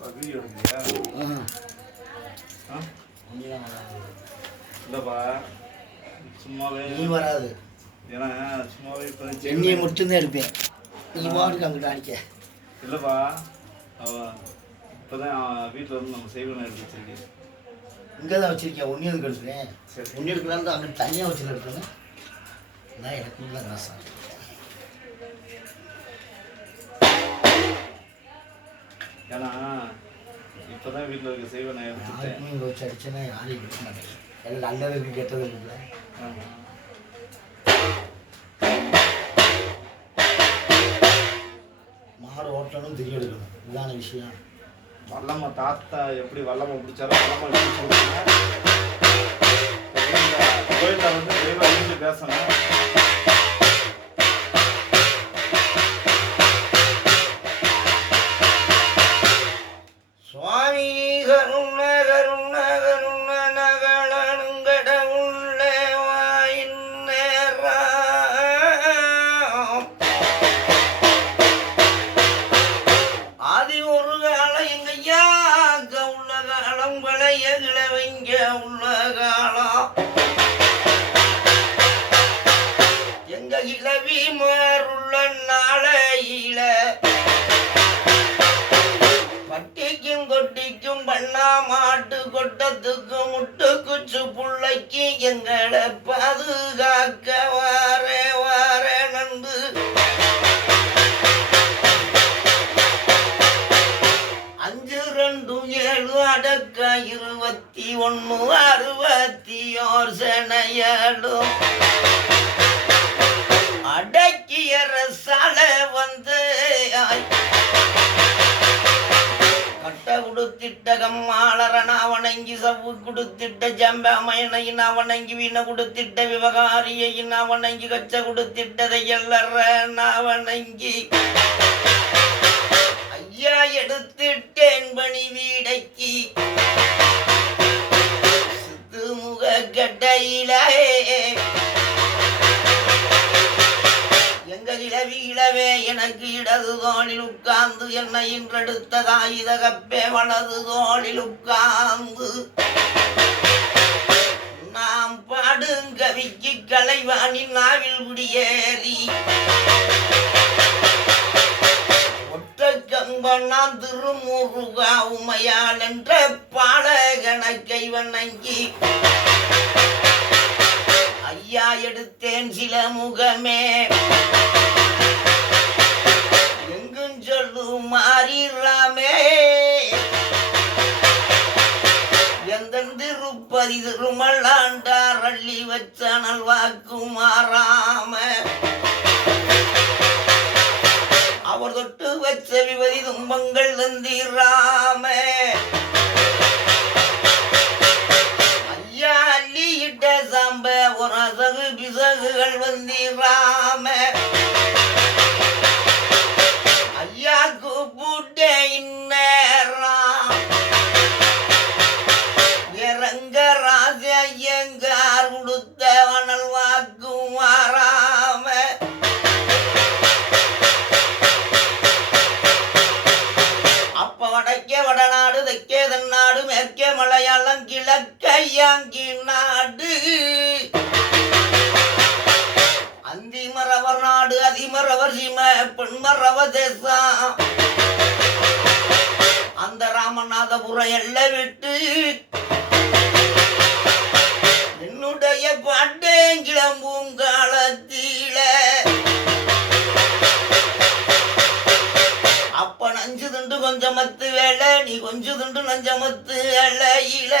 Video எடுக்கிறியா? இல்லைப்பா, சும்மாவே நீ வராது. ஏன்னா சும்மாவே இப்போ சென்னியை மட்டும்தான் எடுப்பேன். நீ வாட்டுக்கு அங்கிட்ட அடிக்க. இல்லைப்பா, அவன் இப்போ தான் வீட்டில் வந்து நம்ம செய்வனை எடுத்து வச்சிருக்கேன். இங்கே தான் வச்சுருக்கேன். ஒன்று எதுக்கு எடுக்கிறேன்? சரி, ஒன்று எடுக்கலான்னு அங்கே தனியாக வச்சு எடுக்கணும். நான் எனக்கு தான் ராசா. ஏன்னா இப்போ தான் வீட்டில் இருக்க செய்வனை எடுத்துட்டேன். இங்கே வச்சு அடிச்சேன்னா யாரையும் எடுக்க மாட்டேன். எனக்கு நல்லது இருக்கு, கெட்டது இருக்குல்ல. மாடு ஓட்டணும், தெரிய எடுக்கணும். இதான விஷயம். வல்லம்மா தாத்தா எப்படி வல்லம்மா பிடிச்சாரோ வல்லம்மா பிடிச்சி கோயிலில் வந்து தெய்வம் இருந்து பேசணும். சுவாமி கருண கருண கருண நகழனுங்கட உள்ளே வாயின்னேரா ஆதி ஒரு காலம் எங்கய்யா உள்ள காலம் பழைய கிழவங்க உள்ள காலம் எங்க கிழவி மாறுள்ள நாளையில பட்டிக்கும் தொட்டிக்கும் பண்ணா மாட்டு கொட்டத்துக்கு முட்டு குச்சு புள்ளைக்கு எங்களை பாதுகாக்க வாரே வாரே நண்டு 5 2 7 அடக்க 21 66 செனையடும் அடக்கிய ரசால வந்து கட்ட கொடுத்திட்ட கம்மாளரன் அவனங்கி சவ்வு கொடுத்திட்ட ஜம்பமயனையின் அவனங்கி வீண கொடுத்திட்ட விவகாரியின் அவனங்கி கச்ச கொடுத்திட்டதை எல்லறன் அவனங்கி ஐயா எடுத்திட்டேன் பணி வீடைக்கு சித்துமுக கட்டையிலே எங்க இளவே எனக்கு இடது தோளில் உட்கார்ந்து என்னை இன்றெடுத்த தாயுத கப்பே வலது தோளில் உட்கார்ந்து நாம் பாடுங்கவிக்கு கலைவானின் நாவில் குடியேறி ஒற்றை கம்பனான் திருமுருகா உமையாள் என்ற பாடகணக்கை வணங்கி ஐயா எடுத்தேன் சில முகமே எங்கும் சொல்லு மாறிராமே எந்த திருப்பதி திருமலாண்டார் அள்ளி வச்சனல் வாக்கு மாறாம அவர் தொட்டு வச்ச விபதி துன்பங்கள் தந்திராம ஐயா அள்ளியிட்ட சாம்ப ஒரு அசகு பிசகுகள் வந்திராம ஐயா கூப்பிட்டே இந்நேரம் இறங்க ராஜ ஐயங்கார் கொடுத்த வனல் வாக்கு மாறாம அப்ப வடக்கே வடநாடு தெற்கே தென்னாடு மேற்கே மலையாளம் கிழக்கையாங்கி நாடு அந்திமரவர் நாடு அதிமரவர் சீம பெண்மரவ தேசம் அந்த ராமநாதபுரம் எல்லை விட்டு என்னுடைய பாட்டேங்கிலம் பூங்காலத்தில அப்ப நஞ்சு துண்டு கொஞ்சம் மத்து வேலை நீ கொஞ்சம் துண்டு நஞ்சமத்து வேலையில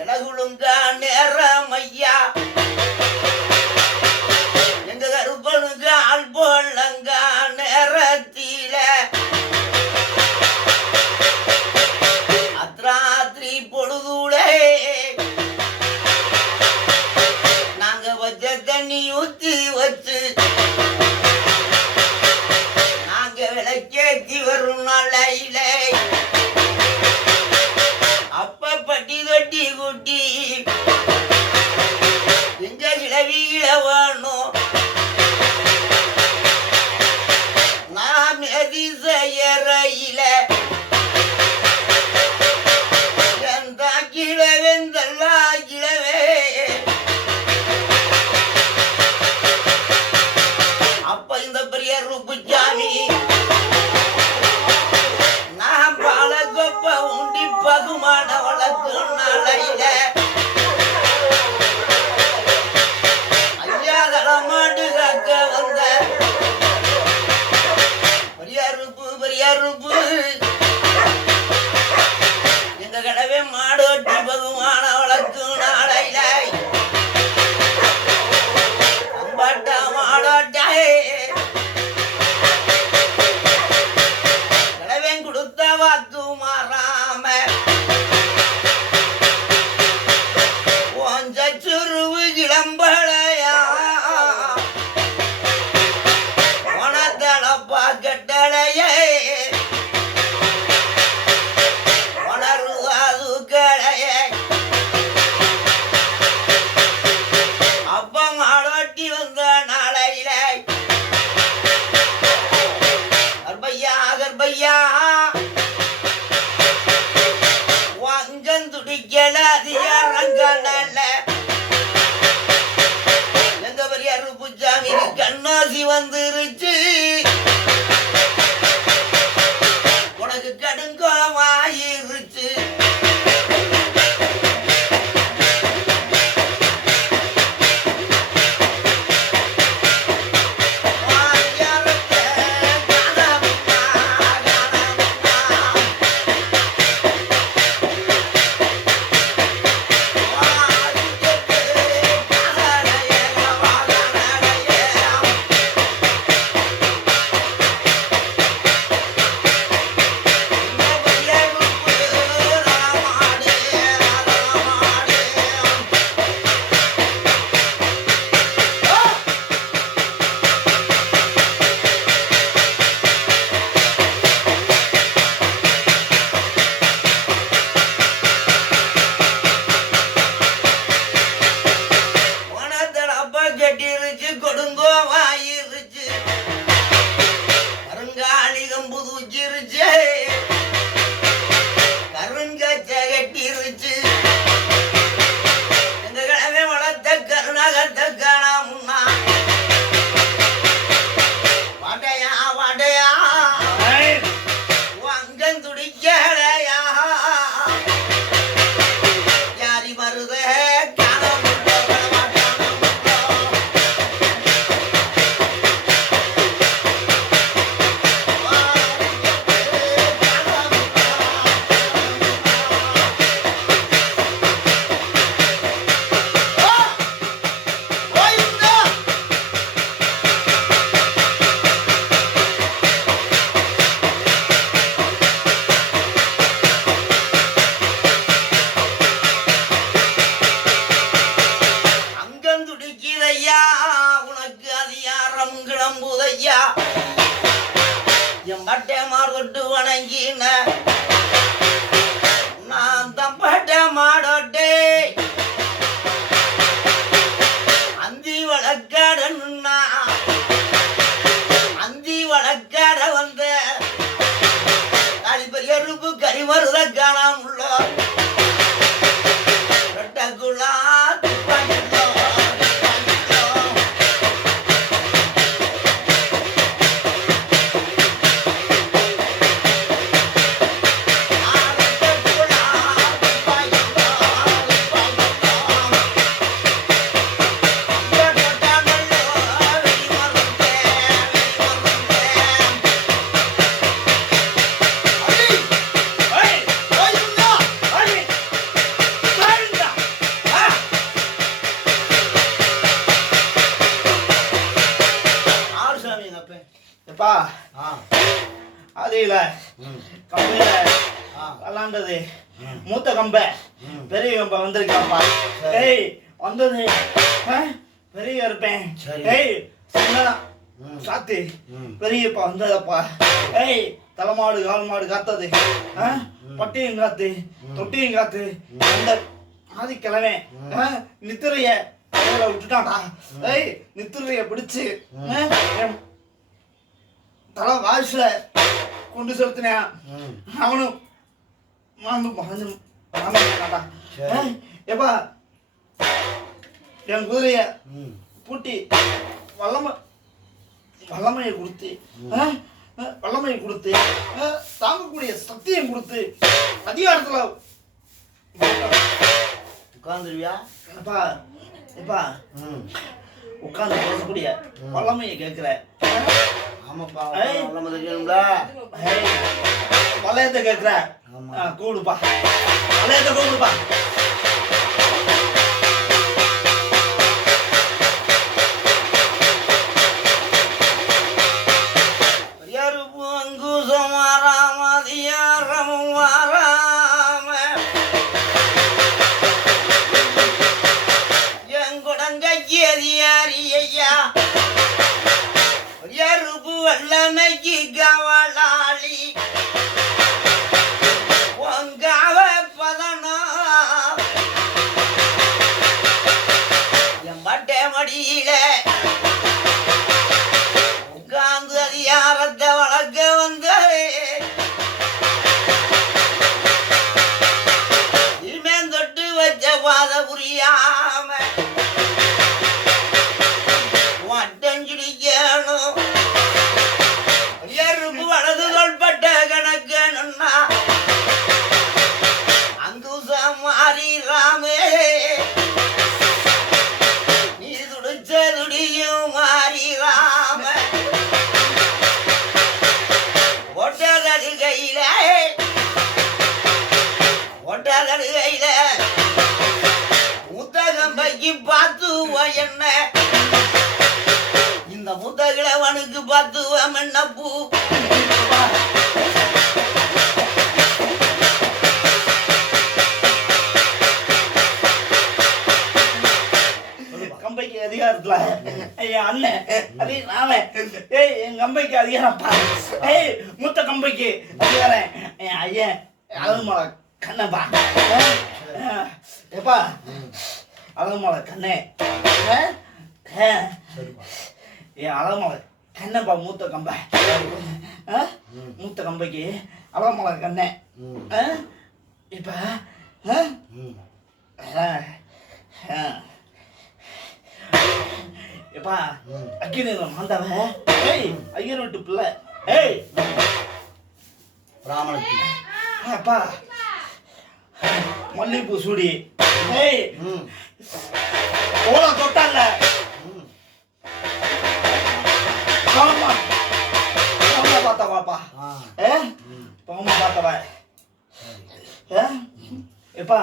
இலகுழுங்கா நேரம் ஐயா எங்க கருப்பனுக்கு ஆள் போலங்கா நேரத்தில அத்ராத்திரி பொழுதுலே நாங்க வச்ச தண்ணி ஊத்தி வச்சு நாங்க விளக்கேத்தி வரும் நாளையிலே அப்ப பட்டி தொட்டி குட்டி ருப்புச்சாமி நான் பால கொப்ப உண்டி பகுமான வழக்கு நாளையில ஐயா தளமாண்டு காக்க வந்த பெரியாருப்பு எங்க கடவே மாடோட்டி பகுமான வழக்கு நாளையில அம்பாட்டா மாடோட்டாயே கடவே கொடுத்த வாக்கு மாறாம ஓஞ்ச சுருவு கிளம்பலையா உனத்தளப்பா கட்டளையே உணர்வாது களையே அப்பா மாடோட்டி வந்த நாளையில கர்ப்பையா வாங்கன் துடிக்கல அதிகாரங்கல்ல எங்க பெரியாரு புச்சாமி கண்ணாசி வந்துருச்சு உனக்கு கடுங்கோமாயிருச்சு கட்டிருச்சு கொடுங்கோவாயிருச்சு கருங்காலிகம் புதுச்சிருச்சு கருங்கச்ச கட்டிருச்சு எங்க கிழமை வளர்த்த கருணாகத்த காணாமுன்னா வாட்டையா அங்கன் துடிக்கலையா யாரி வருத உனக்கு அதிகாரம் கிளம்புதையா என் பட்டை மாறுட்டு வணங்கின நான் தம்பட்ட மாடோட்டே அந்தி வழக்காடன்னா அந்தி வழக்காட வந்த பெரியருப்பு கரிமருத காணாமுள்ள ரெட்டகுலா அதில கம்பையில விளாண்டது மூத்த கம்பை பெரிய கம்பை வந்திருக்காப்பா ஏய் வந்தது பெரிய இருப்பேன் ஏய் சின்னதா சாத்தி பெரியப்பா வந்ததப்பா ஏய் தலைமாடு கால் மாடு காத்தது பட்டியும் காத்து தொட்டியும் காத்து அந்த ஆதிக்கிழமை நித்திரைய விட்டுட்டான்டா ஏய் நித்திரைய பிடிச்சு தலை வாய்ஸ்ல கொண்டு செலுத்தினேன் அவனும் எப்பா என் குதிரைய பூட்டி வல்லம வல்லமையை கொடுத்து வல்லமையை கொடுத்து தாங்கக்கூடிய சக்தியம் கொடுத்து அதிகாரத்துல உட்காந்துருவியா? எப்பா எப்பா உட்காந்து பேசக்கூடிய வல்லமையை கேட்கிற. ஆமாப்பா, வல்லமை தெரியணும்ல. வளையத்தை கேட்கிற. கூடுப்பா, வளையத்தை கூடுப்பா. வல்லமைக்கு கவலாளி உங்காவ பதனோ என் மட்டை மடியில உட்கார்ந்து அதிகாரத்தை வளர்க்க வந்து இமேன் தொட்டு வச்ச பாத புரியாம வட்டஞ்சிடிக்கணும். வலது தோள்பட்ட கணக்கணுன்னா அங்குசம் மாறிராமே நீ துடிச்ச துடியும் மாறிராம ஒட்டதடு கையில முத்தகம்பைக்கு பார்த்து என்ன இந்த முத்தகிழவனுக்கு பார்த்துவம் என்ன பூ கம்பைக்கு அதிகாரத்துல என் அண்ணன் அதே நானே என் கம்பைக்கு அதிகாரப்பா. மூத்த கம்பைக்கு அதிகாரம் என் ஐயன் அழகுமலை கண்ணப்பா. எப்பா அழகுமலை கண்ணே என் அழகுமலை கண்ணப்பா. மூத்த கம்பை மூத்த கம்பைக்கு அழகுமலை கண்ணே. இப்ப எப்பா அக்கினியில மாந்தவ ஐயர் வீட்டு பிள்ளை பிராமணத்தி அப்பா மல்லிகைப்பூ சூடி ஓலா தொட்டாங்க. பாமா பார்த்தா பாப்பா பாமா பார்த்தவ எப்பா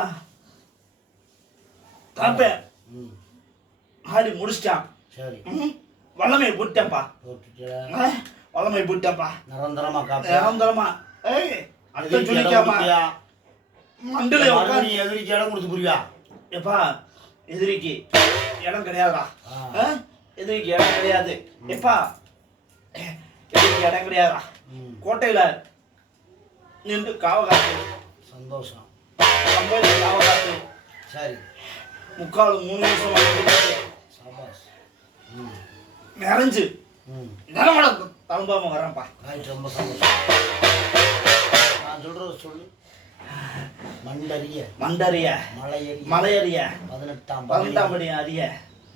காப்பேன் ஆடி முடிச்சிட்டான். சரி, வல்லமை போட்டேன்ப்பா. வல்லமை போட்டேன்ப்பா. நிரந்தரமா நிரந்தரமா அர்த்தம் சொல்லிக்காம மண்டல எதிரிக்கு இடம் கொடுத்து புரியா? எப்பா எதிரிக்கு இடம் கிடையாதா? எதிரிக்கு இடம் கிடையாது. எப்பா எதிரிக்கு இடம் கிடையாதா? கோட்டையில நின்று காவகாத்து. சந்தோஷம். காவகாத்து. சரி, 3 நிமிஷம் நிறைஞ்சு நிலமட தழும்பாம வரேன்ப்பா. ரொம்ப சந்தோஷம். நான் சொல்றது சொல்லு. மண்டறிய மண்டறிய மலையறிய 18ஆம் படி அறிய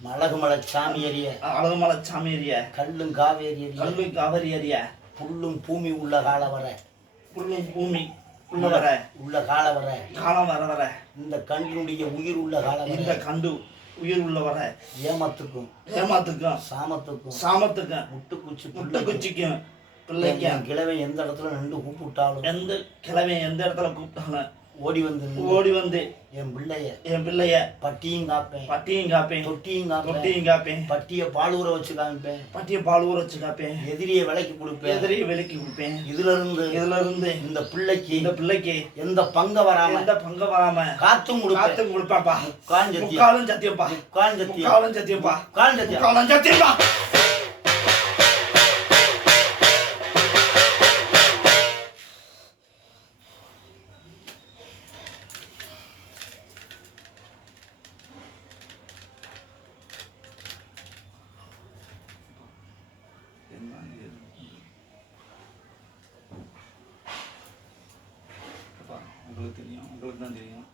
மலகுமலை சாமி அறிய அழகுமலை சாமி அறிய கல்லும் காவேரி அறிய புல்லும் பூமி உள்ள கால வர பூமி உள்ள வர காலம் வர இந்த கண்டினுடைய உயிர் உள்ள கால இந்த கண்டு உயிர் உள்ள வர ஏமாத்துக்கும் சாமத்துக்கும் முட்டுக்குச்சிக்கும் பிள்ளைக்கும் கிழவை எந்த இடத்துல நின்று கூப்பிட்டாலும் எந்த இடத்துல கூப்பிட்டாலும் ஓடி வந்து என் பிள்ளைய பட்டியும் காப்பேன் தொட்டியும் காப்பேன் பட்டிய பாலூர வச்சு காப்பேன் எதிரியை விலைக்கு கொடுப்பேன் இதுல இருந்து இந்த பிள்ளைக்கு எந்த பங்க வராம காத்தும் கொடுப்பேன்ப்பா. முக்காலும் சத்தியப்பா. உங்களுக்கு தான் தெரியும்.